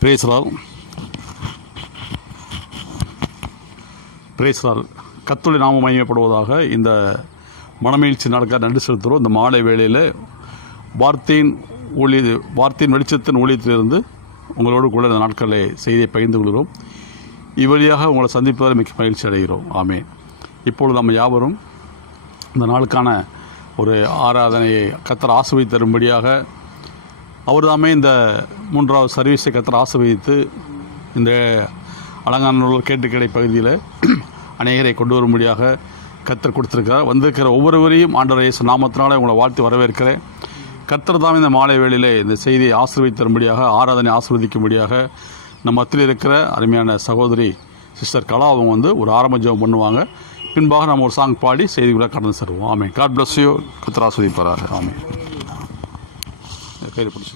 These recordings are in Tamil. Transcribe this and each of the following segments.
பிரேசலால். பிரேசலால். கத்துளி நாம மையப்படுவதாக இந்த மனமீழ்ச்சி நடக்க நன்றி செலுத்துகிறோம். இந்த மாலை வேளையில் வார்த்தையின் ஊழிய வார்த்தையின் வெளிச்சத்தின் ஊழியத்திலிருந்து உங்களோடு கூட இந்த நாட்களை செய்தியை பகிர்ந்து கொள்கிறோம். இவ்வழியாக உங்களை சந்திப்பதில் மிக்க மகிழ்ச்சி அடைகிறோம். ஆமே இப்பொழுது நம்ம யாவரும் இந்த நாளுக்கான ஒரு ஆராதனையை கத்தர் ஆசிர்வதி தரும்படியாக அவர் தாமே இந்த மூன்றாவது சர்வீஸை கத்தர் ஆசிர்வதித்து இந்த அலங்காநல்லூர் கேட்டுக்கடை பகுதியில் அநேகரை கொண்டு வரும்படியாக கத்தர் கொடுத்துருக்கிறார். வந்திருக்கிற ஒவ்வொருவரையும் ஆண்டவர் இயேசு நாமத்தினாலே உங்களை வாழ்த்து வரவேற்கிறேன். கத்தர் தாம் இந்த மாலை வேளையிலே இந்த செய்தியை ஆசிர்வதித்து தரும்படியாக ஆராதனை ஆசிர்வதிக்கும்படியாக நம்ம மத்தியில் இருக்கிற அருமையான சகோதரி சிஸ்டர் கலா அவங்க வந்து ஒரு ஆரம்ப ஜெபம் பண்ணுவாங்க. பின்பாக நாம் ஒரு சாங் பாடி செய்திகளை கடந்து செல்வோம். ஆமே காட் பிளஸ் யூ கத்தர் ஆஸ்வதிப்பாராக ஆமே கையில் பிடிச்சி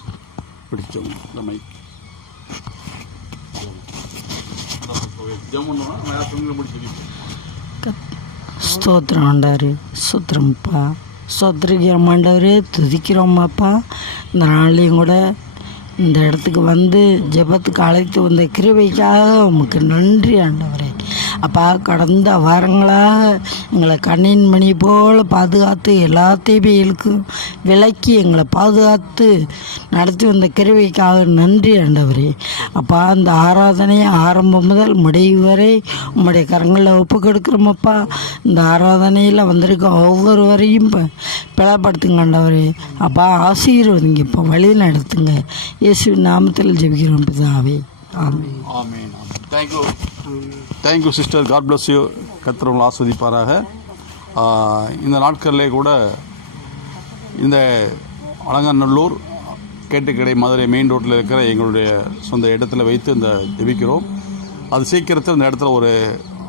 பிடிச்சவங்க இந்த மைக் ஸ்தோத்திரம் ஆண்டாரு ஸ்தோத்திரம்ப்பா. ஸ்தோத்திரிக்கிறோம் ஆண்டவரே துதிக்கிறோமாப்பா. இந்த நாளையும் கூட இந்த இடத்துக்கு வந்து ஜெபத்துக்கு அழைத்து வந்த கிருவைக்காக உமக்கு நன்றி ஆண்டவரே. அப்பா கடந்த வாரங்களாக எங்களை கண்ணின் மணி போல் பாதுகாத்து எல்லா தீமைகளுக்கும் விலக்கி எங்களை பாதுகாத்து நடத்தி வந்த கருவிக்காக நன்றி ஆண்டவரே. அப்பா அந்த ஆராதனையை ஆரம்பம் முதல் முடிவு வரை உங்களுடைய கரங்களில் ஒப்பு கொடுக்குறோமப்பா இந்த ஆராதனையில் வந்திருக்க ஒவ்வொருவரையும் இப்போ பிளப்படுத்துங்க ஆண்டவரே. அப்பா ஆசீர்வதிங்க இப்போ வழி நடத்துங்க. இயேசு நாமத்தில் ஜெபிக்கிறோம் பிதாவே. ஆமென். ஆமேன் thank you thank you sister God bless you கத்திரவங்களை ஆஸ்வதிப்பாராக. இந்த நாட்களிலே கூட இந்த அலங்காநல்லூர் கேட்டுக்கடை மதுரை மெயின் ரோட்டில் இருக்கிற எங்களுடைய சொந்த இடத்துல வைத்து இந்த ஜெபிக்கிறோம். அது சீக்கிரத்தில் இந்த இடத்துல ஒரு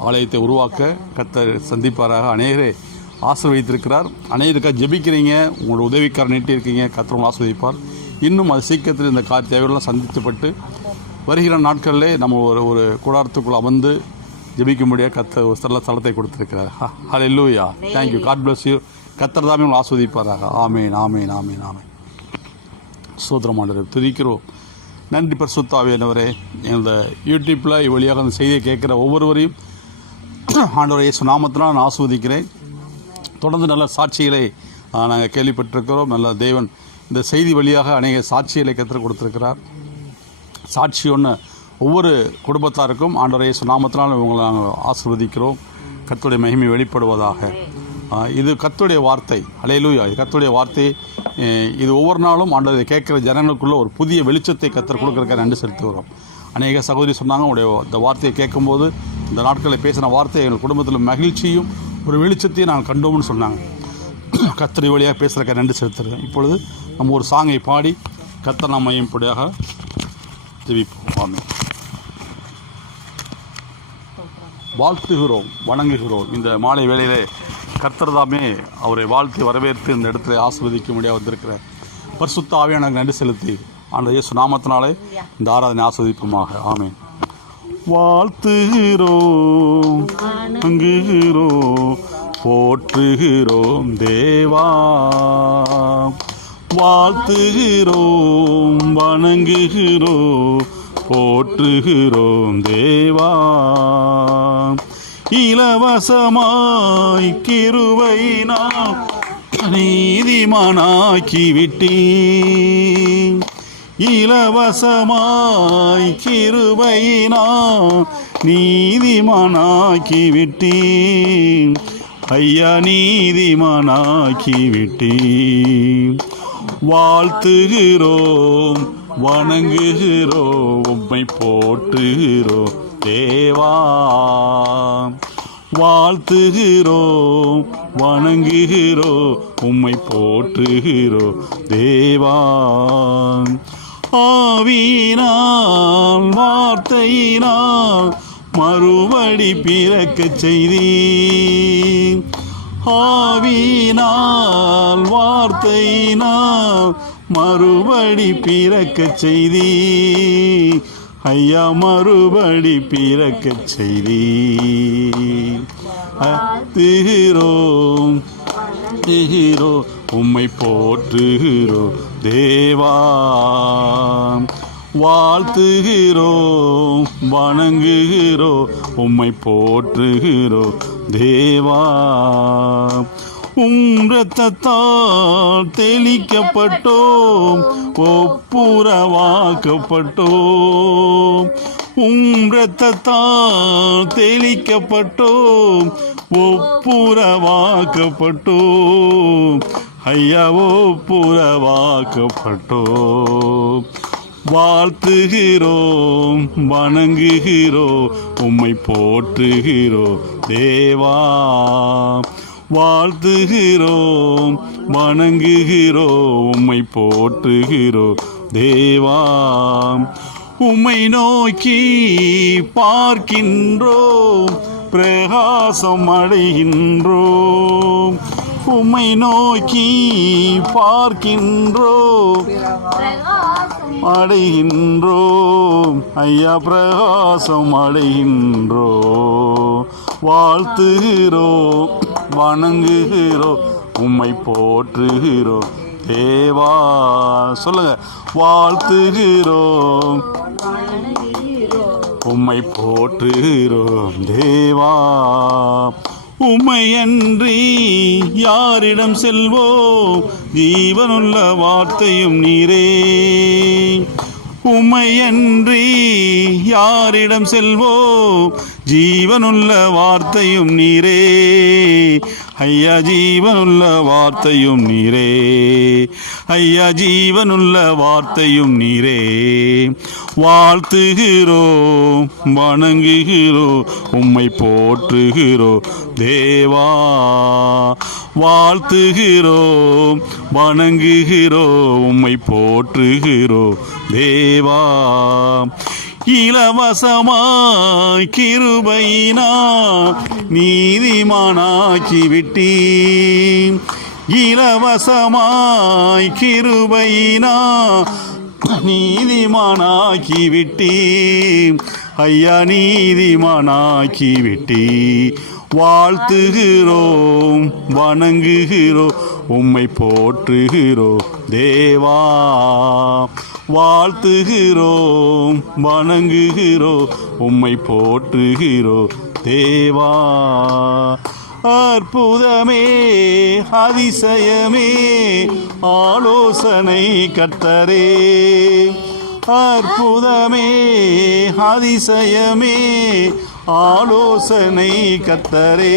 ஆலயத்தை உருவாக்க கத்த சந்திப்பாராக. அநேகரே ஆசிர்வதித்திருக்கிறார். அநேகருக்காக ஜெபிக்கிறீங்க. உங்களோட உதவிக்காரர் நீட்டியிருக்கீங்க. கத்திரவங்களை ஆஸ்வதிப்பார் இன்னும் அது சீக்கிரத்தில் இந்த கார் தேவையெல்லாம் சந்திக்கப்பட்டு வருகிற நாட்களிலே நம்ம ஒரு ஒரு கூடாரத்துக்குள் அமர்ந்து ஜெபிக்கும்படியாக கத்த ஒரு நல்ல தளத்தை கொடுத்துருக்கிறார். Hello இல்லூயா thank you God bless you கத்தர் தாமே உங்களை ஆஸ்வதிப்பாராக. ஆமேன் ஆமேன் ஆமேன் ஆமேன் சோதரமாண்டவர் துதிக்கிறோம். நன்றி பரிசுத்தாவியானவரே எனது யூடியூப்பில் இவ்வழியாக அந்த செய்தியை கேட்குற ஒவ்வொருவரையும் ஆண்டவரை இயேசு நாமத்தினால் நான் ஆஸ்வதிக்கிறேன். தொடர்ந்து நல்ல சாட்சிகளை நாங்கள் கேள்விப்பட்டிருக்கிறோம். நல்ல தேவன் இந்த செய்தி வழியாக அநேக சாட்சிகளை கற்றுக் கொடுத்துருக்கிறார். சாட்சி ஒன்று ஒவ்வொரு குடும்பத்தாருக்கும் ஆண்டவரை இயேசு இவங்களை உங்களை நாங்கள் ஆசிர்வதிக்கிறோம். கத்துடைய மகிமை வெளிப்படுவதாக. இது கத்துடைய வார்த்தை. அலையலூயா இது கத்துடைய வார்த்தை. இது ஒவ்வொரு நாளும் ஆண்டரை கேட்குற ஜனங்களுக்குள்ள ஒரு புதிய வெளிச்சத்தை கத்தர் கொடுக்குறக்க நன்றி செலுத்துகிறோம். அநேக சகோதரி சொன்னாங்க உடைய இந்த வார்த்தையை கேட்கும்போது இந்த நாட்களில் பேசின வார்த்தை எங்கள் குடும்பத்தில் மகிழ்ச்சியும் ஒரு வெளிச்சத்தையும் நாங்கள் கண்டோம்னு சொன்னாங்க. கத்திரி வழியாக பேசுகிறக்க நன்றி செலுத்துகிறேன். இப்பொழுது நம்ம ஒரு சாங்கை பாடி கத்தர் நாம் மையப்படியாக ஜெபிப்போம் வாழ்த்துகிறோம் வணங்குகிறோம். இந்த மாலை வேளையிலே கர்த்தர்தாமே அவரை வாழ்த்து வரவேற்று இந்த இடத்துல ஆசிர்வதிக்க முடியாது வந்திருக்கிற பரிசுத்த ஆவியான நன்றி செலுத்தி ஆண்ட இயேசு நாமத்தினாலே இந்த ஆராதனை ஆஸ்வதிப்போமாக ஆமேன். வாழ்த்துகிறோம் வணங்குகிறோம் போற்றுகிறோம் தேவா. வாழ்த்துகிறோம் வணங்குகிறோம் போற்றுகிறோம் தேவா. இலவசமாய் கிருவை நாம் நீதிமானாக்கி விட்டீர் இலவசமாய் கிருபையினா நீதிமானாக்கி விட்டீர் ஐயா நீதிமானாக்கி விட்டீர் வாழ்த்துகிறோம் வணங்குகிறோம் உம்மை போற்றுகிறோம் தேவா. வாழ்த்துகிறோம் வணங்குகிறோம் உம்மை போற்றுகிறோ தேவா. ஆவினால் வார்த்தையினால் மறுபடி பிறக்க செய்தி ஆவியினால் வார்த்தையினால் மறுபடி பிறக்க செய்தி ஐயா மறுபடி பிறக்க செய்தி அத்துகிறோம் திகிறோ உம்மை போற்றுகிறோம் தேவா. வாழ்த்துகிறோம் வணங்குகிறோம் உம்மை போற்றுகிறோம் தேவா. உம் இரத்தத்தால் தெளிக்கப்பட்டோம் ஒப்புரவாக்கப்பட்டோம். உம் இரத்தத்தால் தெளிக்கப்பட்டோம் ஒப்புரவாக்கப்பட்டோம். ஐயா ஒப்புரவாக்கப்பட்டோம். வாழ்த்துகிறோம் வணங்குகிறோம் உம்மை போற்றுகிறோம் தேவா. வாழ்த்துகிறோம் வணங்குகிறோம் உம்மை போற்றுகிறோம் தேவா. உம்மை நோக்கி பார்க்கின்றோம் பிரகாசம் அடைகின்றோம். உம்மை நோக்கி பார்க்கின்றோம் அடைகின்றோம் ஐயா பிரகாசம் அடைகின்றோம் வாழ்த்துகிறோம் வணங்குகிறோம் உம்மை போற்றுகிறோம் தேவா சொல்லுங்க. வாழ்த்துகிறோம் உம்மை போற்றுகிறோம். தேவா. உம்மையன்றி யாரிடம் செல்வோ? ஜீவனுள்ள வார்த்தையும் நீரே. உமையன்றி யாரிடம் செல்வோ? ஜீவனுள்ள வார்த்தையும் நீரே. ஐயா ஜீவனுள்ள வார்த்தையும் நீரே. ஐயா ஜீவனுள்ள வார்த்தையும் நீரே. வாழ்த்துகிறோம் வணங்குகிறோம் உம்மை போற்றுகிறோம் தேவா. வாழ்த்துகிறோம் வணங்குகிறோம் உம்மை போற்றுகிறோம் தேவா. இலவசமாய் கிருபையினா நீதிமானாக்கி விட்டீர். இலவசமாய் கிருபையினா நீதிமானாக்கி விட்டீர். ஐயா நீதிமானாக்கி விட்டீர். வாழ்த்துகிறோம் வணங்குகிறோம் உம்மை போற்றுகிறோம் தேவா. வாழ்த்துகிறோம் வணங்குகிறோம் உம்மை போற்றுகிறோம் தேவா. அற்புதமே அதிசயமே ஆலோசனை கத்தரே அற்புதமே அதிசயமே ஆலோசனை கத்தரே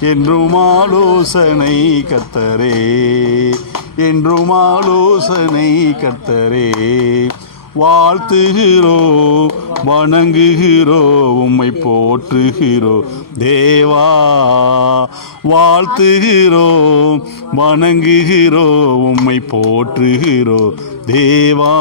என்றும் ஆலோசனை கத்தரே என்றும் ஆலோசனை கத்தரே வாழ்த்துகிறோ வணங்குகிறோ உம்மை போற்றுகிறோ. தேவா வாழ்த்துகிறோ வணங்குகிறோ உம்மை போற்றுகிறோ. தேவா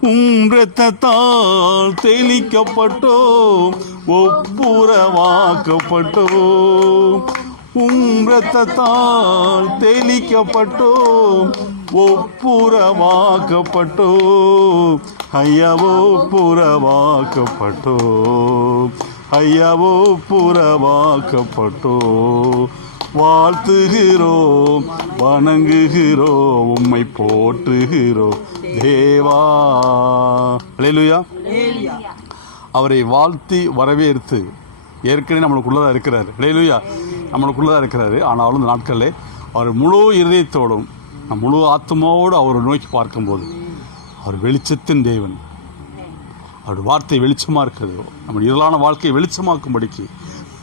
உம் தெளிக்கப்பட்டோ தெளிக்கப்பட்டோம் ஒப்புரவாக்கப்பட்டோம். உம் இரத்தத்தால் தெளிக்கப்பட்டோம் ஒப்புரவாக்கப்பட்டோம். ஐயாவோ புறவாக்கப்பட்டோம் ஐயாவோ புறவாக்கப்பட்டோம் வாழ்த்துகிறோம் வணங்குகிறோம் உம்மை போற்றுகிறோம். தேவா. அல்லேலூயா அவரை வாழ்த்தி வரவேற்று ஏற்கனவே நம்மளுக்குள்ளதாக இருக்கிறாரு. லேலுயா நம்மளுக்குள்ளே தான் இருக்கிறாரு. ஆனாலும் இந்த நாட்களில் அவர் முழு இருதயத்தோடும் நம் முழு ஆத்மாவோடு அவரை நோக்கி பார்க்கும்போது அவர் வெளிச்சத்தின் தேவன். அவருடைய வார்த்தை வெளிச்சமாக இருக்கிறது. நம்ம இருளான வாழ்க்கையை வெளிச்சமாக்கும்படிக்கு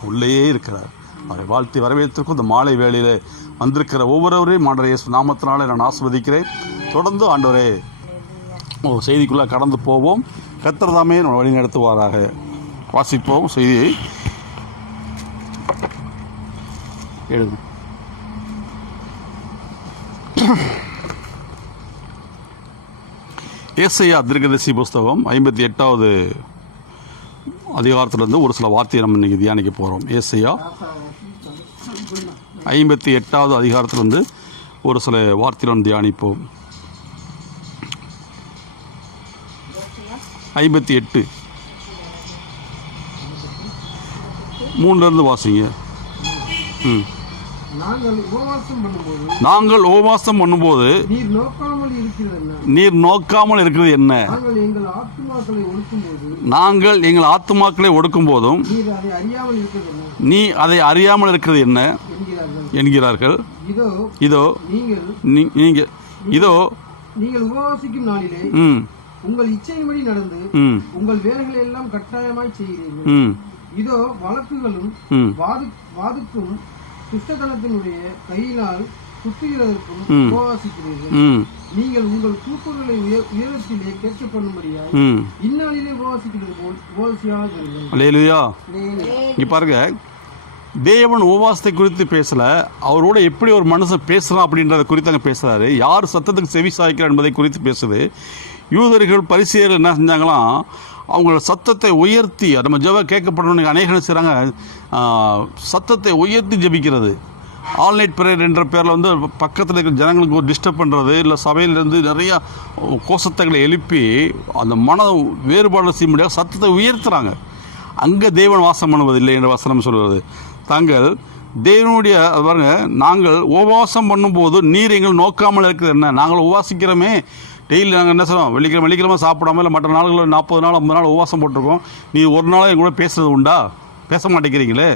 உள்ளேயே இருக்கிறார். அவரை வாழ்த்தி வரவேற்றிருக்கும் இந்த மாலை வேளையில் வந்திருக்கிற ஒவ்வொருவரையும் மாண்டவர் இயேசு நாமத்தினாலே நான் ஆஸ்வதிக்கிறேன் தொடர்ந்து ஆண்டவரே செய்திக்குள்ளே கடந்து போவோம். கத்திரதாமே நம்ம வழி நடத்துவாராக. வாசிப்போம் செய்தியை. எழுது ஏசையா திருகதசி புஸ்தகம் ஐம்பத்தி எட்டாவது அதிகாரத்திலிருந்து ஒரு சில வார்த்தையை நம்ம இன்றைக்கி தியானிக்க போகிறோம் ஏசையா ஐம்பத்தி எட்டாவது அதிகாரத்திலிருந்து ஒரு சில வார்த்தையுடன் தியானிப்போம். ஐம்பத்தி எட்டு. மூணுலேருந்து வாசிங்க. ம். நாங்கள் உபவாசம் பண்ணும்போது நீர் நோக்காமல் இருக்கிறது என்ன? நாங்கள் எங்கள் ஆத்துமாக்களை ஒடுக்கும் போதும் நீ அதை அறியாமல் இருக்கிறது என்ன? என்கிறார்கள். இதோ நீங்கள் இதோ நீங்கள் உபவாசிக்கும் நாளிலே ம். உங்கள் இச்சையின்படி நடந்து உங்கள் வேலைகளை எல்லாம் கட்டாயமாய் செய்கிறீர்கள். இதோ வழக்குகளும் வாதுக்கும் துஷ்டத்தனத்தினுடைய கையினால் குத்துகிறதற்கும். உபவாசிக்கிறீர்கள். நீங்கள் உங்கள் உய உயரத்திலே கேட்க பண்ணும்படியாய் இந்நாளிலே உபவாசிக்கிறது போல் அல்லேலூயா. இங்கே பாருங்க தேவன் உபவாசத்தை குறித்து பேசல அவரோட எப்படி ஒரு மனுஷன் பேசுறான் அப்படின்றத குறித்து அங்கே பேசுறாரு. யார் சத்தத்துக்கு செவி சாய்க்கிறார் என்பதை குறித்து பேசுது. யூதர்கள் பரிசெயர்கள் என்ன செஞ்சாங்களாம் அவங்களோட சத்தத்தை உயர்த்தி நம்ம ஜெப கேட்கப்படணும்னு அநேகம் செய்கிறாங்க சத்தத்தை உயர்த்தி ஜெபிக்கிறது. ஆல்நைட் ப்ரேயர் என்ற பேரில் வந்து பக்கத்தில் இருக்கிற ஜனங்களுக்கு ஒரு டிஸ்டர்ப் பண்ணுறது இல்லை சபையிலேருந்து நிறைய கோஷத்தங்களை எழுப்பி அந்த மன வேறுபாடு செய்ய முடியாத சத்தத்தை உயர்த்துறாங்க. அங்கே தேவன் வாசம் பண்ணுவதில்லை என்ற வசனம் சொல்கிறது தாங்கள் தேவனுடைய பாருங்கள் பாருங்க நாங்கள் உபவாசம் பண்ணும்போது நீர் எங்கள் நோக்காமல் இருக்கிறது என்ன? நாங்கள் உபவாசிக்கிறோமே டெய்லி நாங்கள் என்ன சொல்லுவோம் வெள்ளிக்கிழமை வெள்ளிக்கிழமை சாப்பிடாம இல்லை மற்ற நாள்களில் நாற்பது நாள் ஐம்பது நாள் உபவாசம் போட்டிருக்கோம். நீ ஒரு நாளும் எங்கூட பேசுறது உண்டா? பேச மாட்டேங்கிறீங்களே?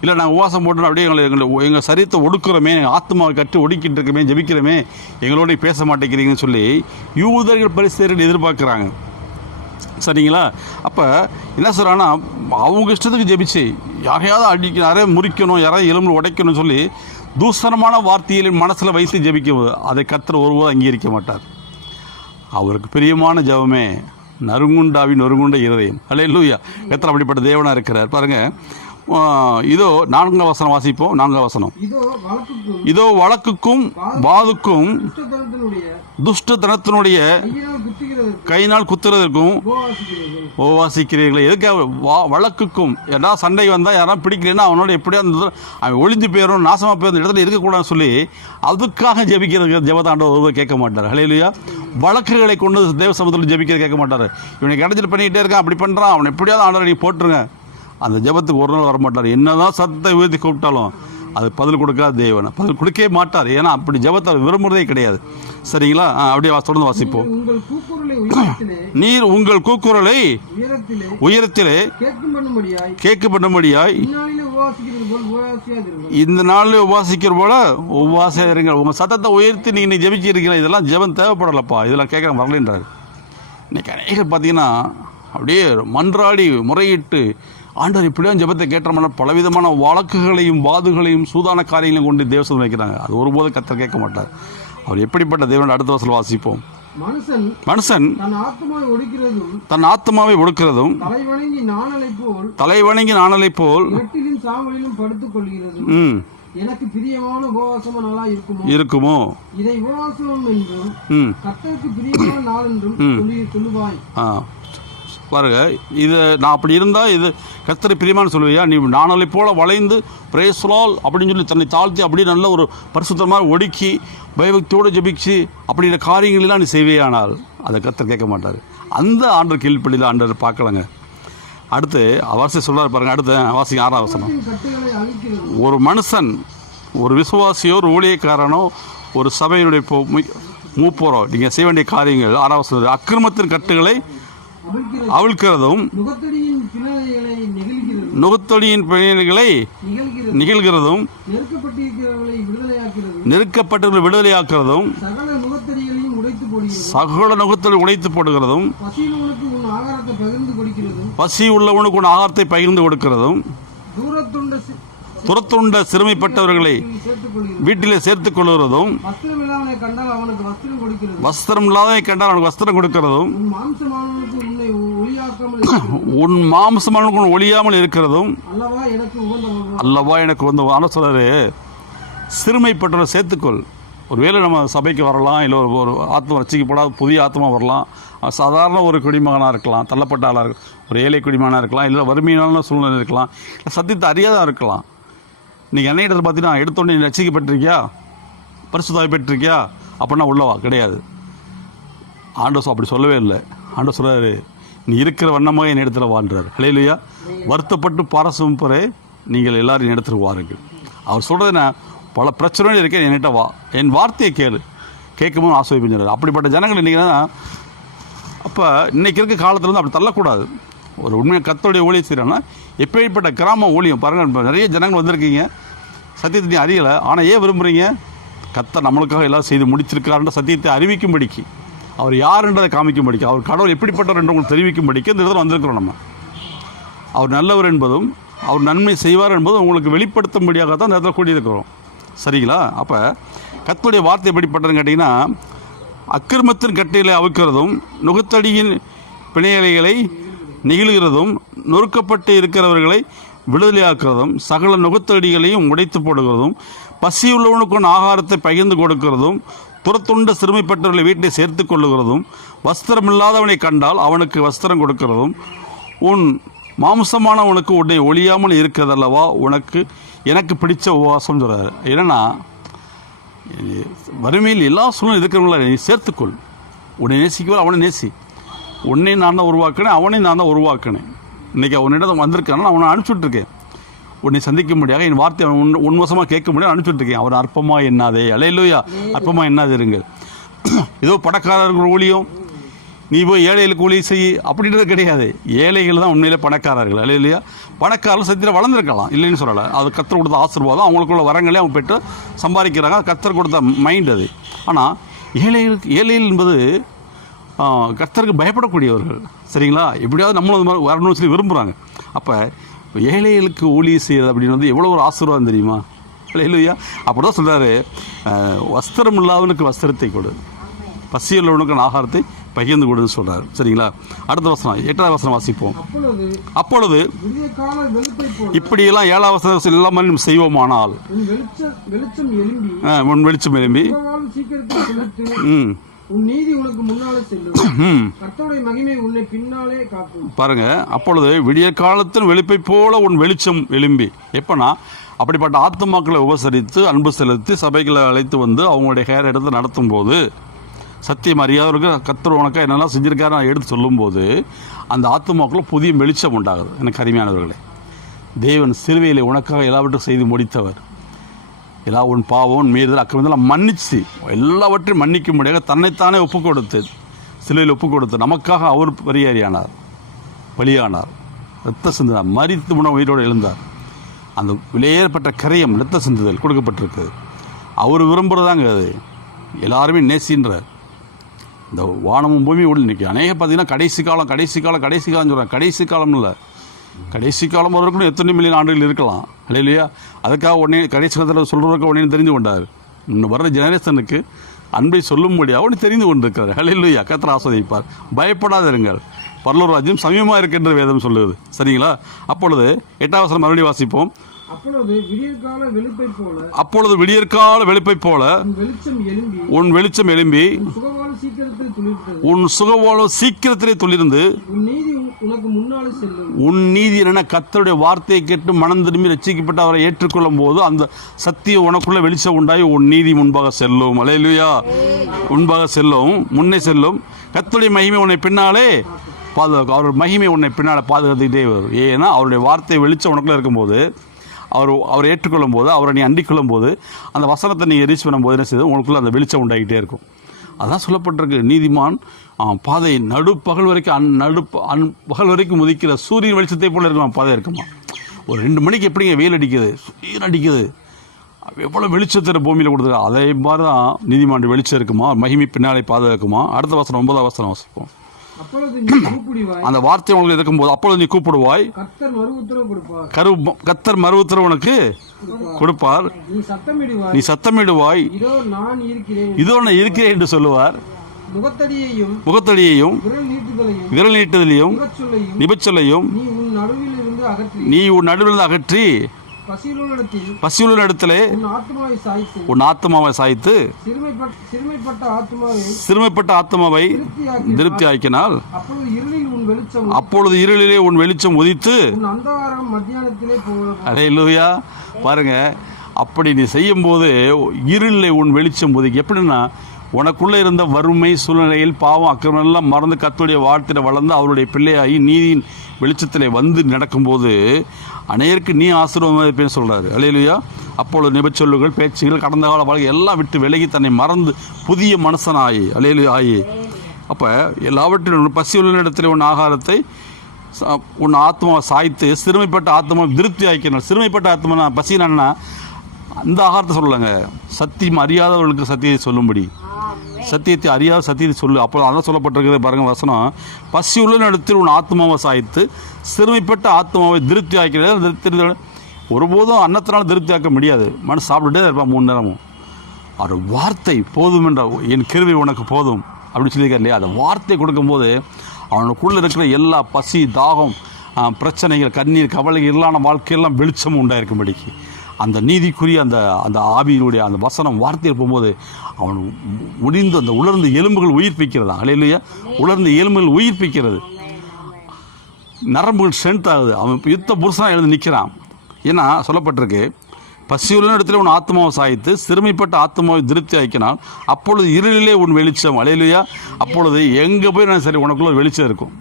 இல்லை நாங்கள் உபவாசம் போட்டு அப்படியே எங்களை எங்களை எங்கள் சரீரத்தை ஒடுக்குறோமே ஆத்மாவை கட்டி ஒடுக்கிட்டு இருக்கமே ஜெபிக்கிறோமே எங்களோட பேச மாட்டேங்கிறீங்கன்னு சொல்லி யூதர்கள் பரிசுகள் எதிர்பார்க்குறாங்க. சரிங்களா? அப்போ என்ன சொல்கிறாங்கன்னா அவங்க இஷ்டத்துக்கு ஜெபிச்சு யாரையாவது அடிக்க யாரையும் முறிக்கணும் யாரையும் எலும்பு உடைக்கணும்னு சொல்லி தூசணமான வார்த்தைகளின் மனசில் வைத்து ஜெபிக்கும் அதை கத்துற ஒருவரும் அங்கீகரிக்க மாட்டார். அவருக்கு பிரியமான ஜபமே நறுங்குண்டாவின் நொறுங்குண்ட இருதயம். அல்ல லூயா எத்தனை அப்படிப்பட்ட தேவனாக இருக்கிறார். பாருங்க இதோ நான்காம் வசனம் வாசிப்போம் நான்காம் வசனம். இதோ வழக்குக்கும் வாதுக்கும் துஷ்டத்தனத்தினுடைய கையினால் குத்துறதற்கும் உபவாசிக்கிறீர்களே. எதுக்காக வழக்குக்கும் ஏன்னா சண்டை வந்தால் யாராவது பிடிக்கலன்னா அவனோட எப்படியா அந்த அவன் ஒளிஞ்சு போயிடும் நாசமாக போய் அந்த இடத்துல இருக்கக்கூடாதுன்னு சொல்லி அதுக்காக ஜெபிக்கிறது ஜெபத்தாண்ட ஒருவர் கேட்க மாட்டார். ஹலையிலையா வழக்குகளை கொண்டு தேவ சமுத்திரத்தில் ஜெபிக்கிறது கேட்க மாட்டார். இவனை கிடைச்சிட்டு பண்ணிக்கிட்டே இருக்கான் அப்படி பண்ணுறான் அவனை எப்படியாவது ஆண்டவர் நீ போட்டுருங்க அந்த ஜெபத்துக்கு ஒரு நாள் வர மாட்டார் என்னதான் சத்தத்தை உயர்த்தி கூப்பிட்டாலும் அது பதில் கொடுக்காத தேவனை. பதில் கொடுக்கவே மாட்டார். ஏன்னா அப்படி ஜெபத்தை அவர் விரும்புறதே கிடையாது. சரிங்களா? அப்படியே தொடர்ந்து வாசிப்போம். உங்கள் நீர் உங்கள் கூக்குரலை உயரத்திலே கேட்கும் பண்ணும்படியாய் இந்த நாளில் உபாசிக்கிற போல உபாசம் இருங்க உங்க சத்தத்தை உயர்த்தி நீங்க இன்னைக்கு ஜெபிச்சிருக்கீங்க இதெல்லாம் ஜெபம் தேவைப்படலப்பா. இதெல்லாம் கேட்க வரலன்றாரு. இன்னைக்கு அநேகர் பார்த்தீங்கன்னா அப்படியே மன்றாடி முறையிட்டு ஆண்டவர் இப்படியும் ஜெபத்தை கேட்டோம்னா பலவிதமான வழக்குகளையும் வாதுகளையும் சூதான காரியங்களையும் கொண்டு தேவசம் வைக்கிறாங்க. அது ஒருபோதும் கத்தர் கேட்க மாட்டார். அவர் எப்படிப்பட்ட தேவன் அடுத்த வசல் வாசிப்போம். மனுஷன் தன் ஆத்மாவை ஒடுக்கிறதும் தலை வணங்கி நாணலை போல் எனக்கு பிரியமான உபவாசம நாளா இருக்குமோ? இருக்குமோ? இதை உபவாசம் என்றும் ம். கர்த்தருக்கு பிரியமான நாள் என்றும் சொல்லி சொல்லுவாய். பாருங்க இது நான் அப்படி இருந்தால் இது கர்த்தரை பிரியமானு சொல்லுவியா நீ நானலை போல வளைந்து பிரேஸ்லால் அப்படின்னு சொல்லி தன்னை தாழ்த்தி அப்படியே நல்ல ஒரு பரிசுத்தமாக ஒடுக்கி பயபக்தியோடு ஜெபிச்சு அப்படின்ற காரியங்களெல்லாம் நீ செய்வேயானால் அதை கத்தர் கேட்க மாட்டார். அந்த ஆண்டர் கீழ்ப்பள்ளியில் ஆண்டர் பார்க்கலங்க. அடுத்து வாசி சொல்கிறார் பாருங்க அடுத்து வாசிங்க ஆறாம் வசனம். ஒரு மனுஷன் ஒரு விசுவாசியோ ஒரு ஊழியக்காரனோ ஒரு சபையினுடைய மூப்போரோ நீங்கள் செய்ய வேண்டிய காரியங்கள் ஆறாம் வசனம். அக்கிரமத்தின் கட்டுகளை அவிழ்க்கிறதும் நெகிழ்கிறது. நுகத்தொடியின் பிணைகளை நிகழ்கிறது. நிகழ்கிறதும் நெருக்கப்பட்டவர்கள் விடுதலையாக்குறதும் சகல முகத்தடிகளையும் உடைத்து போடுகிறதும் பசி உள்ளவனுக்கு உன் ஆகாரத்தை பகிர்ந்து கொடுக்கிறதும் தூரத்துண்ட சிறுமைப்பட்டவர்களை வீட்டிலே சேர்த்துக் கொள்கிறதும் வஸ்திரம் இல்லாதவனை கண்டால் அவனுக்கு வஸ்திரம் கொடுக்கிறதும் உன் உன் ஒழியாமல் இருக்கிறதும் அல்லவா எனக்கு வந்து ஆன சொல்றாரு சிறுமைப்பட்டவரை சேர்த்துக்கொள். ஒருவேளை நம்ம சபைக்கு வரலாம் இல்லை ஒரு ஒரு ஆத்மா ரசிக்கப்படாத புதிய ஆத்மா வரலாம். சாதாரண ஒரு குடிமகனாக இருக்கலாம் தள்ளப்பட்ட ஆளாக இருக்கலாம் ஒரு ஏழை குடிமகனாக இருக்கலாம் இல்லை வறுமையான சூழ்நிலை இருக்கலாம் இல்லை சத்தியத்தை அறியாதா இருக்கலாம். நீங்கள் என்ன இடத்துல பார்த்தீங்கன்னா எடுத்தோடனே நீ ரசிக்கப்பட்டிருக்கியா பரிசுத்தாய் பெற்றிருக்கியா? அப்படின்னா உள்ளவா கிடையாது. ஆண்டோஸ் அப்படி சொல்லவே இல்லை. ஆண்டோ சொல்றாரு நீ இருக்கிற வண்ணமாக என் இடத்துல வாழ்றாரு. இல்லையா வருத்தப்பட்டு பாரசும் போரே நீங்கள் எல்லாரும் என் இடத்துல வாருங்கள். அவர் சொல்கிறது என்ன? பல பிரச்சனைகள் இருக்கேன் என்கிட்ட வா. என் வார்த்தையை கேளு. கேட்கும்போது ஆசிரியர் அப்படிப்பட்ட ஜனங்கள் இன்றைக்கினா அப்போ இன்றைக்கி இருக்க காலத்தில் வந்து அப்படி தள்ளக்கூடாது. ஒரு உண்மையாக கத்தோடைய ஊழியம் செய்கிறாங்கன்னா எப்பேற்பட்ட கிராம ஊழியம் பாருங்கள் நிறைய ஜனங்கள் வந்திருக்கீங்க. சத்தியத்தை நீ அறியலை ஆனால் ஏன் விரும்புகிறீங்க கத்தை நம்மளுக்காக எல்லாம் செய்து முடிச்சிருக்காருன்ற சத்தியத்தை அறிவிக்கும்படிக்கு. அவர் யாருன்றதை காமிக்கும்படிக்கு அவர் கடவுள் எப்படிப்பட்டவர் என்று உங்களுக்கு தெரிவிக்கும்படிக்கு இந்த இடத்துல வந்திருக்கிறோம் நம்ம. அவர் நல்லவர் என்பதும் அவர் நன்மை செய்வார் என்பதும் உங்களுக்கு வெளிப்படுத்தும்படியாக தான் இந்த இடத்துல கூடியிருக்கிறோம். சரிங்களா? அப்போ கத்துடைய வார்த்தை எப்படிப்பட்டதுன்னு கேட்டிங்கன்னா அக்கிரமத்தின் கட்டைகளை அவிக்கிறதும் நுகத்தடியின் பிணையலைகளை நெகிழ்கிறதும் நொறுக்கப்பட்டு இருக்கிறவர்களை விடுதலையாக்குறதும் சகல நுகத்தடிகளையும் உடைத்து போடுகிறதும் பசியுள்ளவனுக்கு ஆகாரத்தை பகிர்ந்து கொடுக்கிறதும் புறத்துண்ட சிறுமைப்பட்டவர்களை வீட்டை சேர்த்து கொள்ளுகிறதும் வஸ்திரமில்லாதவனை கண்டால் அவனுக்கு வஸ்திரம் கொடுக்கிறதும் உன் மாம்சமானவனுக்கு உன்னை ஒழியாமல் இருக்கிறதல்லவா? உனக்கு எனக்கு பிடிச்ச உபவாசம் சொல்கிறார் என்னென்னா வறுமையில் எல்லா சூழ்நிலை இருக்கிறவங்கள நீ சேர்த்துக்கொள் உன்னை நேசிக்கவோ அவனை நேசி. உன்னை நான் தான் உருவாக்கினேன் அவனை நான் தான் உருவாக்கினேன். இன்றைக்கி அவனிடம் வந்திருக்கான அவனை அனுப்பிச்சுட்ருக்கேன் உன்னை சந்திக்க முடியாது என் வார்த்தை உன் உன்வசமாக கேட்க முடியாது அனுப்பிச்சுட்ருக்கேன் அவர் அற்பமாக என்னாதே. அலையிலோயா. அற்பமாக என்னாது இருங்கள். ஏதோ பணக்காரர்கள் ஊழியம். நீ போய் ஏழைகளுக்கு ஊழியம் செய். அப்படின்றது கிடையாது. ஏழைகள் தான் உண்மையிலே பணக்காரர்கள். அல்ல இல்லையா பணக்காரர்கள் சத்தியில் வளர்ந்துருக்கலாம். இல்லைன்னு சொல்லலை. அது கத்தர் கொடுத்த ஆசீர்வாதம். அவங்களுக்குள்ள வரங்களே அவங்க பெற்று சம்பாதிக்கிறாங்க. அது கத்தர் கொடுத்த மைண்ட் அது. ஆனால் ஏழைகளுக்கு ஏழைகள் என்பது கத்தருக்கு பயப்படக்கூடியவர்கள். சரிங்களா? எப்படியாவது நம்மளும் வரணும்னு சொல்லி விரும்புகிறாங்க அப்போ ஏழைகளுக்கு ஊழியம் செய்கிறது அப்படின்னு வந்து எவ்வளோ ஒரு ஆசீர்வாதம் தெரியுமா? இல்லை இல்லையா அப்படி தான் சொல்கிறாரு வஸ்திரம் இல்லாதவனுக்கு வஸ்திரத்தை கொடு. பசியுள்ளவனுக்கு ஆகாரத்தை பகிர்ந்து கொடுன்னு சொல்கிறார் சரிங்களா? அடுத்த வசனம் எட்டாவது வசனம் வாசிப்போம். அப்பொழுது இப்படியெல்லாம் ஏழாவது வசனம் எல்லாமே நம்ம செய்வோமானால் உன் வெளிச்சம் செலுத்து ம். உன் நீதி உனக்கு முன்னாலே செல்லும். கர்த்தருடைய மகிமை உன்னை பின்னாலே காக்கும். பாருங்க அப்பொழுது விடிய காலத்தின் வெளிப்பை போல உன் வெளிச்சம் எழும்பி. எப்பனா அப்படிப்பட்ட ஆத்துமாக்களை உபசரித்து அன்பு செலுத்தி சபைகளை அழைத்து வந்து அவங்களுடைய ஹேர் எடுத்து நடத்தும் போது சத்தியம் அறியாதவருக்கு கத்தர் உனக்கு என்னெல்லாம் செஞ்சிருக்காரு நான் எடுத்து சொல்லும்போது அந்த ஆத்துமாக்குள்ள புதிய வெளிச்சம் உண்டாகுது. எனக்கு அருமையானவர்களே தேவன் சிறுவையிலே உனக்காக எல்லாவற்றையும் செய்து முடித்தவர். எல்லா உன் பாவம் மீறுதல் அக்கிரமத்தெல்லாம் மன்னிச்சு. எல்லாவற்றையும் மன்னிக்க முடியாத தன்னைத்தானே ஒப்பு கொடுத்து சிலையில் ஒப்பு கொடுத்து நமக்காக அவர் பரிகாரியானார் பலியானார். இரத்த சிந்தினார். மறித்து உணவு உயிரோடு எழுந்தார். அந்த விலையேற்பட்ட கரையம் இரத்த சிந்துதல் கொடுக்கப்பட்டிருக்கு. அவர் விரும்புகிறதாங்க அது. எல்லாருமே நேசின்றார். இந்த வானமும் பூமி உள்ள நிற்கும் அநேக பார்த்தீங்கன்னா கடைசி காலம் கடைசி காலம் கடைசி காலம் சொல்கிறாங்க கடைசி காலம் இல்லை. கடைசி காலம் வரைக்கும் எத்தனை மில்லியன் ஆண்டுகள் இருக்கலாம். இல்லையா? அதுக்காக உடனே கடைசி காலத்தில் சொல்கிறவருக்கு உடனே தெரிந்து கொண்டார். இன்னும் வர்ற ஜெனரேஷனுக்கு அன்பை சொல்லும்படியாக உடனே தெரிந்து கொண்டிருக்கிறார். ஹலையிலுயா கத்திர ஆஸ்வதிப்பார் பயப்படாதிருங்கள். பரலூர் ராஜ்யம் சமயமாக இருக்கின்ற வேதம் சொல்லுது சரிங்களா? அப்பொழுது எட்டாவசரம் மறுபடியும் வாசிப்போம். அப்பொழுது விடிய கால வெளுப்பை போல அப்பொழுது விடியற்கால வெளிப்பை போல உன் வெளிச்சம் எழும்பி உன் வெளிச்சம் எழும்பி சுகவாழ்வு சீக்கிரத்திலே துளிர்ந்து உன் நீதி உன்- உனக்கு முன்னாலே செல்லும். உன் நீதி என்ன கத்தருடைய வார்த்தையை கேட்டு மனம் திரும்பி ரட்சிக்கப்பட்டு அவரை ஏற்றுக்கொள்ளும் போது அந்த சத்தியம் உனக்குள்ள வெளிச்சம் உண்டாகி உன் நீதி முன்பாக செல்லும். அலையலுயா. முன்பாக செல்லும். முன்னே செல்லும். கத்தருடைய மகிமை உன்னை பின்னாலே பாதுகாக்கும். அவர் மகிமை உன்னை பின்னாலே பாதுகாத்துக்கிட்டே வரும். ஏன்னா அவருடைய வார்த்தை வெளிச்சம் உனக்குள்ள இருக்கும்போது அவர் அவர் ஏற்றுக்கொள்ளும் போது அவரை நீ அண்டிக்கொள்ளும் போது அந்த வசனத்தை நீ ரீச் பண்ணும்போது என்ன செய்யுது உனக்குள்ள அந்த வெளிச்சம் உண்டாகிட்டே இருக்கும். அதான் சொல்லப்பட்டிருக்கு. நீதிமான் பாதை நடுப்பகல் வரைக்கும் அந் நடு அன் பகல் வரைக்கும் உதிக்கிற சூரியன் வெளிச்சத்தை போல இருக்கலாம் பாதை இருக்குமா? ஒரு ரெண்டு மணிக்கு எப்படிங்க வெயில் அடிக்குது? சூரியன் அடிக்குது. எவ்வளோ வெளிச்சத்தை பூமியில் கொடுத்துருக்கா? அதே மாதிரி தான் நீதிமான் வெளிச்சம் இருக்குமா? மகிமை பின்னாலே பாதுகாக்குமா அடுத்த வசனம் ஒன்பதாம் வசனம் வசிப்போம். அந்த வார்த்தை உங்களுக்கு இருக்கும்போது அப்பொழுது நீ கூப்பிடுவாய். மறு உத்தரவு கரு கத்தர் மறுவுத்தரவு உனக்கு கொடுப்பார். நீ சத்தமிடுவாய். இதோ நான் இருக்கிறேன். என்று சொல்லுவார். முகத்தடியையும் விரல் நீட்டுதலையும் நிபச்சொல்லையும் நீ உன் நடுவில் இருந்து அகற்றி பசியுள்ள இடத்திலே உன் ஆத்மாவை சாய்த்து சிறுமைப்பட்ட ஆத்மாவை திருப்தி ஆக்கினால் அப்பொழுது இருளில் உன் வெளிச்சம் உதித்து உன் அந்தகாரம் மத்தியானத்திலே போல அடே லூயா பாருங்க அப்படி நீ செய்யும்போது இருளில் உன் வெளிச்சம் ஒதுக்கி எப்படின்னா உனக்குள்ளே இருந்த வறுமை சூழ்நிலையில் பாவம் அக்கிரமம் எல்லாம் மறந்து கத்துடைய வார்த்தையில் வளர்ந்து அவருடைய பிள்ளையாகி நீதியின் வெளிச்சத்தில் வந்து நடக்கும்போது அநேருக்கு நீ ஆசீர்வாதமாக இருப்பேன்னு சொல்கிறாரு அலையிலையா அப்பொழுது நிபச்சொல்லுகள் பேச்சுகள் கடந்த கால வாழ்க்கை எல்லாம் விட்டு விலகி தன்னை மறந்து புதிய மனுஷனாயி. அலையிலையா ஆயி. அப்போ எல்லாவற்றிலும் பசி உள்ள இடத்துல உன் ஆகாரத்தை ச- உன் ஆத்மாவை சாய்த்து சிறுமைப்பட்ட ஆத்மாவை திருப்தி ஆக்கினார் சிறுமைப்பட்ட ஆத்மா பசினா அந்த ஆகாரத்தை சொல்லலைங்க. சத்தியம் அறியாதவர்களுக்கு சத்தியத்தை சொல்லும்படி. சத்தியத்தை அறியாத சத்தியத்தை சொல்லு. அப்போ அதான் சொல்லப்பட்டிருக்கிறது பாருங்க வசனம். பசி உள்ள இடத்தில் உன் ஆத்மாவை சாய்த்து சிறுமைப்பட்ட ஆத்மாவை திருப்தி ஆக்கிறது திருப்தி ஒருபோதும் அன்னத்தினால திருப்தி ஆக்க முடியாது. மனசு சாப்பிட்டுட்டே இருப்பான் மூணு நேரமும். அவர் வார்த்தை போதும் என்ற என் கிருவி உனக்கு போதும் அப்படின்னு சொல்லியிருக்காரு இல்லையா? அந்த வார்த்தை கொடுக்கும்போது அவனுக்குள்ளே இருக்கிற எல்லா பசி தாகம் பிரச்சனைகள் கண்ணீர் கவலை இல்லாத வாழ்க்கையெல்லாம் வெளிச்சம் உண்டாயிருக்கும்படிக்கு. அந்த நீதிக்குரிய அந்த அந்த ஆவியினுடைய அந்த வசனம் வார்த்தையில் போகும்போது அவன் முடிந்து அந்த உலர்ந்த எலும்புகள் உயிர்ப்பிக்கிறதா. அலையிலேயே உலர்ந்த எலும்புகள் உயிர்ப்பிக்கிறது. நரம்புகள் ஸ்ட்ரென்த் ஆகுது. அவன் யுத்த புருஷனாக எழுந்து நிற்கிறான் ஏன்னா சொல்லப்பட்டிருக்கு பசியுள்ள இடத்துல உன் ஆத்மாவை சாய்த்து சிறுமைப்பட்ட ஆத்மாவை திருப்தி ஆக்கினால் அப்பொழுது இருளிலே உன் வெளிச்சம். அலையிலையா அப்பொழுது எங்கே போய் நான் சரி உனக்குள்ள வெளிச்சம் இருக்கும்.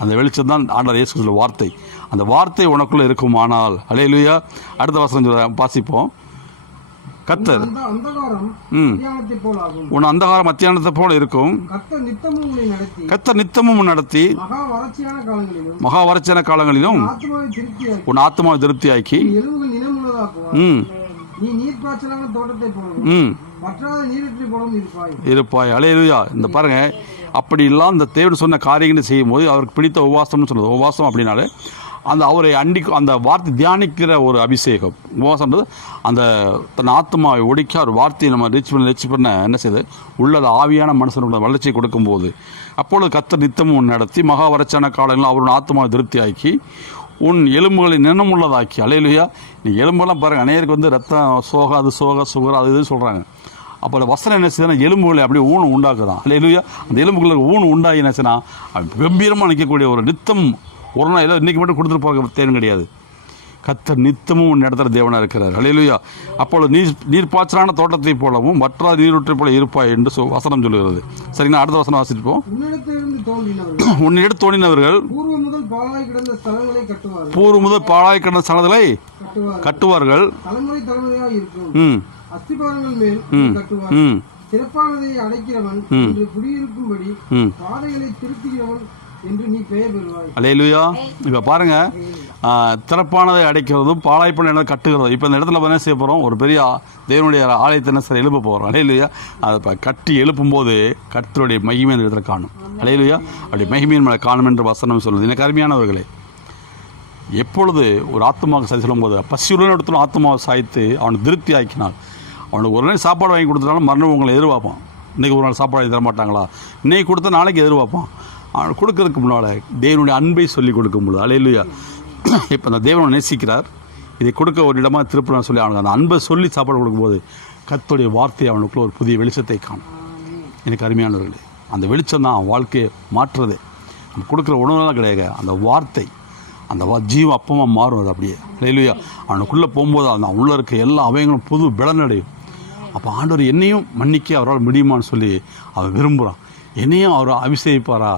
அந்த வெளிச்சம் தான் ஆண்டர் இயேசுல வார்த்தை. அந்த வார்த்தை உனக்குள்ள இருக்குமானால். அலையிலையா அடுத்த வசனம் சொல்ல வாசிப்போம். கத்தர். அந்த அந்தகாரம். மத்தியானத்தை போல் உன் இருக்கும். கத்தர் நித்தமும் நடத்தி. மகா வறட்சியான காலங்களிலும் உன் ஆத்மாவை திருப்தியாக்கி. ம். இருப்பாய். அலையலுயா இந்த பாருங்க அப்படி இல்லாம் இந்த தேவன் சொன்ன காரியங்களை செய்யும்போது அவருக்கு பிடித்த உபவாசம்னு சொல்லுது. உபவாசம் அப்படின்னாலே அந்த அவரை அண்டி அந்த வார்த்தை தியானிக்கிற ஒரு அபிஷேகம். உபவாசம்ன்றது அந்த தன் ஆத்மாவை ஒடிக்க ஒரு வார்த்தையை நம்ம ரிச் பண்ண ரிச் பண்ண என்ன செய்யுது உள்ளது ஆவியான மனுஷனுடைய வளர்ச்சியை கொடுக்கும்போது. அப்பொழுது கத்தர் நித்தமும் நடத்தி மகா வறட்சியான காலங்களில் அவருடைய ஆத்மாவை திருப்தியாக்கி உன் எலும்புகளை நினமுள்ளதாக்கி அலையிலையா நீ எலும்பெல்லாம் பாருங்கள் அநேருக்கு வந்து ரத்தம் சோகா அது சோகா சுகர் அது இதுன்னு சொல்கிறாங்க அப்போ வசனம் என்ன செய்யுதுன்னா எலும்புகளை அப்படியே ஊன் உண்டாக்குதான். அலையிலையா அந்த எலும்புகளுக்கு ஊன் உண்டாகி என்ன செய்யணும் கம்பீரமாக நிற்கக்கூடிய ஒரு நித்தம் ஒரு நாள் ஏதோ இன்றைக்கி மட்டும் கொடுத்துட்டு போக தேவை கிடையாது. கத்தர் நித்தமும் உன் இடத்துல தேவனாக இருக்கிறார். அலையிலுயா அப்பொழுது நீர் நீர் பாய்ச்சலான தோட்டத்தை போலவும் மற்ற நீரூற்றை போல இருப்பாய் என்று சொ வசனம் சொல்லுகிறது. சரிங்களா அடுத்த வசனம் வாசிப்போம். உன்னிடம் தோணினவர்கள் பூர்வ முதல் பாழாய் கிடந்த சனதலை கட்டுவார்கள். ம். ம். சிறப்பானதை அடைக்கிறவன் குடியிருக்கும்படி ம். பாதைகளை திருத்துகிறவன் என்று அலையலுயா. இப்போ பாருங்க. திறப்பானதை அடைக்கிறதும் பாழாய்ப்பன இடம் கட்டுகிறதும். இப்போ இந்த இடத்துல என்ன செய்ய போகிறோம் ஒரு பெரிய தேவனுடைய ஆலயத்தை என்ன சார் எழுப்ப போகிறோம் அலையலுயா. அதை இப்போ கட்டி எழுப்பும்போது கர்த்தருடைய மகிமை அந்த இடத்துல காணும். அலையலுயா. அப்படி மகிமையின் மேலே காணும் என்று வசனம் சொல்லுது. எனக்கு அருமையானவர்களே எப்பொழுது ஒரு ஆத்மாவுக்கு சரி சொல்லும்போது பசியுடன் இடத்துல ஆத்மாவை சாய்த்து அவனை திருப்தி ஆக்கினான். அவனுக்கு ஒரு நாள் சாப்பாடு வாங்கி கொடுத்தாலும் மறுநாள் உங்களை எதிர்பார்ப்பான். இன்றைக்கி ஒரு நாள் சாப்பாடு வாங்கி தர மாட்டாங்களா இன்னைக்கு கொடுத்தா நாளைக்கு எதிர்பார்ப்பான். கொடுக்கறதுக்கு முன்னால் தேவனுடைய அன்பை சொல்லி கொடுக்கும் பொழுது அலையிலுயா இப்போ அந்த தேவனை நேசிக்கிறார். இதை கொடுக்க ஒரு இடமா திருப்பலாம் சொல்லி அவனுக்கு அந்த அன்பை சொல்லி சாப்பாடு கொடுக்கும்போது கத்துடைய வார்த்தை அவனுக்குள்ள ஒரு புதிய வெளிச்சத்தை காணும். எனக்கு அருமையானவர்களே அந்த வெளிச்சம் தான் அவன் வாழ்க்கையை மாற்றுறது. நம்ம கொடுக்குற உணவுலாம் கிடையாது. அந்த வார்த்தை அந்த வா ஜீவ அப்பமாக மாறும் அது அப்படியே. இல்லையா அவனுக்குள்ளே போகும்போது அந்த உள்ளே இருக்க எல்லா அவயங்களும் புது பலனடையும் அப்போ ஆண்டவர் என்னையும் மன்னிக்க அவரால் முடியுமான்னு சொல்லி அவன் விரும்புகிறான் என்னையும் அவர் அபிஷேகிப்பாரா?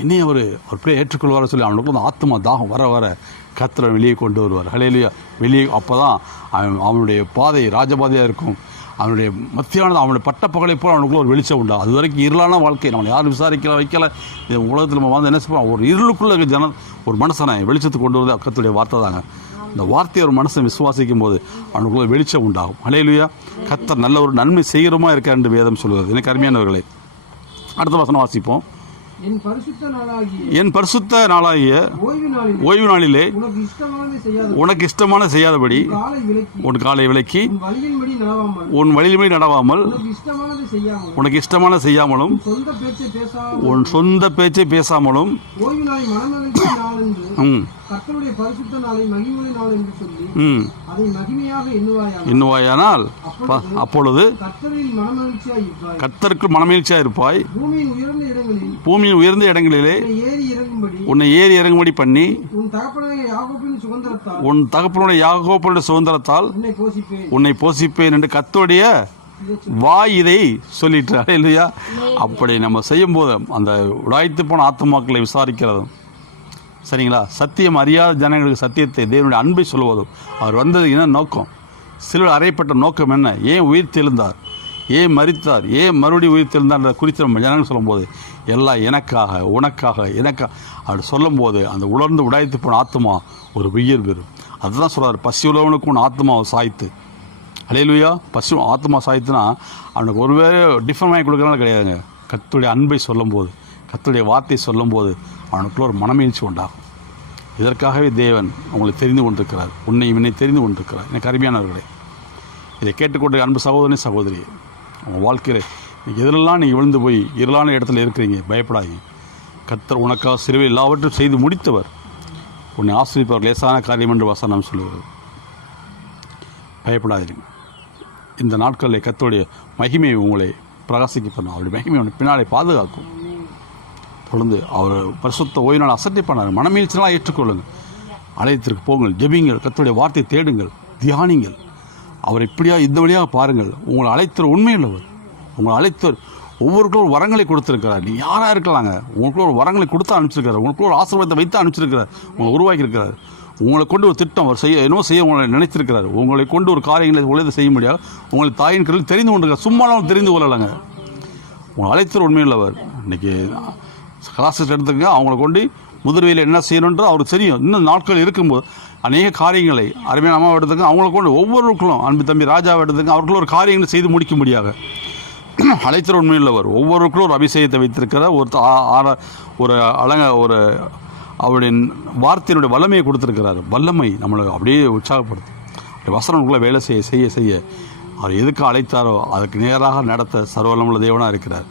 என்னையும் அவர் அவர் அப்படியே ஏற்றுக்கொள்வார சொல்லி அவனுக்கு அந்த ஆத்மா தாகம் வர வர கத்திர வெளியே கொண்டு வருவார். ஹலேலியா வெளியே அப்போ தான் அவன் அவனுடைய பாதை ராஜபாதையாக இருக்கும். அவனுடைய மத்தியானது அவனுடைய பட்டப்பகலை போல் அவனுக்குள்ள ஒரு வெளிச்சம் உண்டா. அது வரைக்கும் இருளான வாழ்க்கை. நம்மளை யாரும் விசாரிக்கல வைக்கல. இந்த உலகத்தில் நம்ம வந்து என்ன செய்வோம்? ஒரு இருளுக்குள்ளே இருக்க ஜன ஒரு மனசனை வெளிச்சத்துக்கு கொண்டு வந்து அக்கத்துடைய வார்த்தை தாங்க. இந்த வார்த்தையை ஒரு மனசை விசுவாசிக்கும் போது அவனுக்குள்ள வெளிச்சம் உண்டாகும். அலையிலுயா கத்தர் நல்ல ஒரு நன்மை செய்கிறோமா இருக்கார் என்று வேதம் சொல்கிறது எனக்கு அருமையானவர்களே அடுத்த வசனம் வாசிப்போம். என் பரிசுத்த நாளாகிய ஓய்வு நாளில் உனக்கு இஷ்டமான செய்யாதபடி உன் காலை விலக்கி உன் வழியின்படி நடவாமல் உனக்கு இஷ்டமான செய்யாமலும் உன் சொந்த பேச்சை பேசாமலும் ஓய்வு நாளை மனமகிழ்ச்சி நாள் என்று ம். கர்த்தருடைய பரிசுத்த நாளை மகிமுறை நாள் என்று சொல்லி ப- அப்பொழுது கர்த்தரில் மனமகிழ்ச்சியாய் இருப்பாய். கர்த்தருக்கு மனமகிழ்ச்சியாக இருப்பாய். பூமியின் உயர்ந்த இடங்களில் பூமியின் உயர்ந்த இடங்களிலே உன்னை ஏறி இறங்கும்படி உன்னை ஏறி இறங்கும்படி பண்ணி உன் தகப்பனுடைய யாகோப்பனுடைய சுதந்திரத்தால் உன்னை போஷிப்பேன். என்று கத்தோடைய வாய் இதை சொல்லிட்டு இல்லையா அப்படி நம்ம செய்யும்போது அந்த உடாய்த்து போன ஆத்மாக்களை விசாரிக்கிறதும் சரிங்களா? சத்தியம் அறியாத ஜனங்களுக்கு சத்தியத்தை தேவனுடைய அன்பை சொல்லுவதும் அவர் வந்தது என்ன நோக்கம்? சிலுவில் அறையப்பட்ட நோக்கம் என்ன? ஏன் உயிர் தெழுந்தார்? ஏன் மறித்தார் ஏன் மறுபடியும் உயிர் தெழுந்தார் குறித்து நம்ம ஜனங்கள் சொல்லும்போது எல்லாம் எனக்காக உனக்காக எனக்காக அப்படி சொல்லும்போது அந்த உலர்ந்து உடாய்த்து போன ஆத்மா ஒரு உயிர் பெறும். அதுதான் சொல்கிறார் பசி உள்ளவனுக்கு உன் ஆத்மாவை சாய்த்து. அலையிலுயா பசு ஆத்மா சாய்த்துனா அவனுக்கு ஒருவேளை டிஃபன் வாங்கி கொடுக்குறனால கிடையாதுங்க. கத்துடைய அன்பை சொல்லும்போது கத்துடைய வார்த்தை சொல்லும்போது அவனுக்குள்ள ஒரு மனமீழ்ச்சி உண்டாகும். இதற்காகவே தேவன் உங்களை தெரிந்து கொண்டிருக்கிறார். உன்னை இவனை தெரிந்து கொண்டிருக்கிறார். எனக்கு அருமையானவர்களே இதை கேட்டுக்கொண்ட அன்பு சகோதரனே சகோதரி உங்கள் வாழ்க்கையில் நீங்கள் நீ நீங்கள் விழுந்து போய் இருளான இடத்துல இருக்கிறீங்க பயப்படாதீங்க. கத்தர் உனக்காக சிறுவை எல்லாவற்றையும் செய்து முடித்தவர். உன்னை ஆசிரிப்பவர் லேசான காரியம் என்று வசனம் சொல்லுகிறது. பயப்படாதீங்க. இந்த நாட்களில் கத்தோடைய மகிமை உங்களை பிரகாசிக்க பண்ணும் அவருடைய மகிமை உன்னை பின்னாலே பாதுகாக்கும். தொடர்ந்து அவர் பரிசுத்த ஓய்வினால் நாள் அசட்டை பண்ணார். மனமீழ்ச்சினால் ஏற்றுக்கொள்ளுங்கள். ஆலயத்திற்கு போங்கள் ஜெபிங்கள் கத்தோடைய வார்த்தை தேடுங்கள் தியானிங்கள். அவர் இப்படியா இந்த வழியாக பாருங்கள். உங்களை அழைத்தவர் உண்மையுள்ளவர். உங்களை அழைத்தவர் ஒவ்வொருக்கும் வரங்களை கொடுத்துருக்கிறார். நீ யாராக இருக்கலாங்க? உங்களுக்கு ஒரு வரங்களை கொடுத்து அனுப்பிச்சிருக்காரு உங்களுக்கு ஒரு ஆசீர்வாதத்தை வைத்து அனுப்பிச்சிருக்கிறார். உங்களை உருவாக்கியிருக்கிறார். உங்களை கொண்டு ஒரு திட்டம் அவர் செய்ய என்னவோ செய்ய உங்களை நினைத்திருக்கிறார். உங்களை கொண்டு ஒரு காரியங்களை உழைத்து செய்ய முடியாது. உங்களை தாயின் கருள் தெரிந்து கொண்டிருக்கிறார். சும்மாவும் தெரிந்து கொள்ளலைங்க. உங்களை அழைத்தர் உண்மையுள்ளவர். இன்னைக்கு கிளாஸஸ் எடுத்துங்க அவங்கள கொண்டு முதிர்வையில் என்ன செய்யணுன்றது அவருக்கு தெரியும். இன்னும் நாட்கள் இருக்கும்போது அநேக காரியங்களை அருமையான அம்மாவை எடுத்துங்க அவங்கள கொண்டு ஒவ்வொருவருக்கும் அன்பு தம்பி ராஜாவை எடுத்துங்க அவர்களும் ஒரு காரியங்களை செய்து முடிக்க முடியாது அழைத்தர் உண்மையுள்ளவர். ஒவ்வொருவருக்கும் ஒரு அபிஷேகத்தை வைத்திருக்கிற ஒரு ஆ- ஒரு அழக ஒரு அவருடைய வார்த்தையினுடைய வல்லமையை கொடுத்துருக்கிறார். வல்லமை நம்மளை அப்படியே உற்சாகப்படுத்தும். அப்படி வேலை செய்ய செய்ய செய்ய அவர் எதுக்கு அழைத்தாரோ அதுக்கு நேராக நடத்த சர்வலமுள்ள தேவனாக இருக்கிறார்.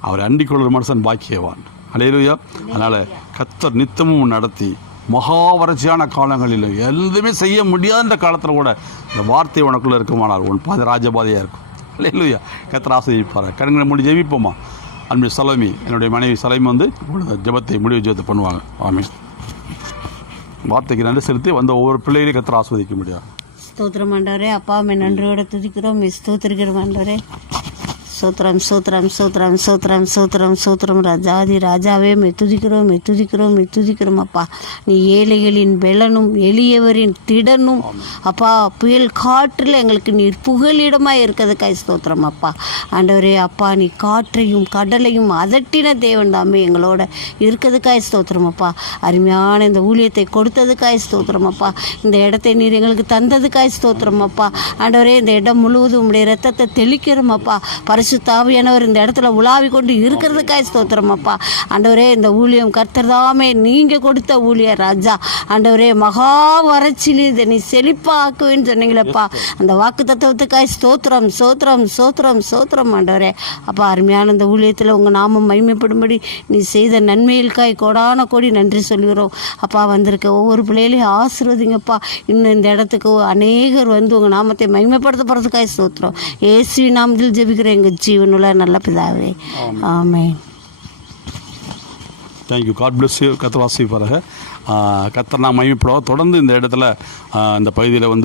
அவர் அண்டிக்குள்ள மனுஷன் பாக்கியவான். அலையிலுயா அதனால் கத்தர் நித்தமும் நடத்தி மகா வறட்சியான காலங்களிலும் எதுவுமே செய்ய முடியாத காலத்தில் கூட இந்த வார்த்தை உனக்குள்ளே இருக்குமானால் உன் பாதை ராஜபாதையாக இருக்கும். அலையிலுயா கத்தர் ஆசிரியப்பார் கண்களை முடி ஜெயிப்போமா அன்பு சலமி என்னுடைய மனைவி சலமி வந்து ஜபத்தை ஜெபத்தை முடிவு ஜெபத்தை பண்ணுவாங்க. ஆமீன். வார்த்தைக்கு நன்றி செலுத்தி வந்த ஒவ்வொரு பிள்ளைகளையும் கத்தர் ஆஸ்வதிக்க முடியாது. ஸ்தோத்திரம் ஆண்டவரே. அப்பா மே நன்றியோட துதிக்கிறோம். மே ஸ்தோத்திரிக்கிறோம் ஆண்டவரே. சூத்திரம் சூத்திரம் சூத்திரம் சூத்திரம் சூத்திரம் சூத்திரம். ராஜாதி ராஜாவே மெத்துதிக்கிறோம் மெத்துதிக்கிறோம் மெத்துதிக்கிறோம் அப்பா. நீ ஏழைகளின் பெலனும் எளியவரின் திடனும். அப்பா புயல் காற்றில் எங்களுக்கு நீர் புகலிடமாக இருக்கிறதுக்காய் ஸ்தோத்திரம் அப்பா. ஆண்டவரே அப்பா நீ காற்றையும் கடலையும் அதட்டின தேவன் தாமே எங்களோட இருக்கிறதுக்காய் ஸ்தோத்திரம் அப்பா. அருமையான இந்த ஊழியத்தை கொடுத்ததுக்காய் ஸ்தோத்திரம் அப்பா. இந்த இடத்தை நீர் எங்களுக்கு தந்ததுக்காய் ஸ்தோத்திரம் அப்பா. ஆண்டவரே இந்த இடம் முழுவதும் உடைய ரத்தத்தை தெளிக்கிறோம் அப்பா. பரிசு தாவியானவர் இந்த இடத்துல உலாவி கொண்டு இருக்கிறதுக்காய் ஸ்தோத்திரம் அப்பா. ஆண்டவரே இந்த ஊழியம் கர்த்தர் தாமே நீங்கள் கொடுத்த ஊழியர் ராஜா. ஆண்டவரே மகா வறட்சியில் இதை நீ செழிப்பாக்குவேன்னு சொன்னீங்களப்பா அந்த வாக்கு தத்துவத்துக்காய் ஸ்தோத்திரம் ஸ்தோத்திரம் ஸ்தோத்திரம் ஸ்தோத்திரம் ஆண்டவரே. அப்பா அருமையான இந்த ஊழியத்தில் உங்கள் நாமம் மகிமைப்படும்படி நீ செய்த நன்மைகளுக்காய் கோடான கோடி நன்றி சொல்கிறோம் அப்பா வந்திருக்க ஒவ்வொரு பிள்ளைகளையும் ஆசீர்வதிங்கப்பா. இன்னும் இந்த இடத்துக்கு அநேகர் வந்து உங்கள் நாமத்தை மகிமைப்படுத்த போகிறதுக்காய் ஸ்தோத்திரம். ஏசுவி நாமத்தில் ஜெபிக்கிற எங்கள் ஜீவனுள்ள நல்ல பிதாவே. ஆமென். Thank you God bless you கத்தர் வாசிப்பாராக கத்தர் நான் மகிமைப்படுவோம். தொடர்ந்து இந்த இடத்துல இந்த பகுதியில் வந்து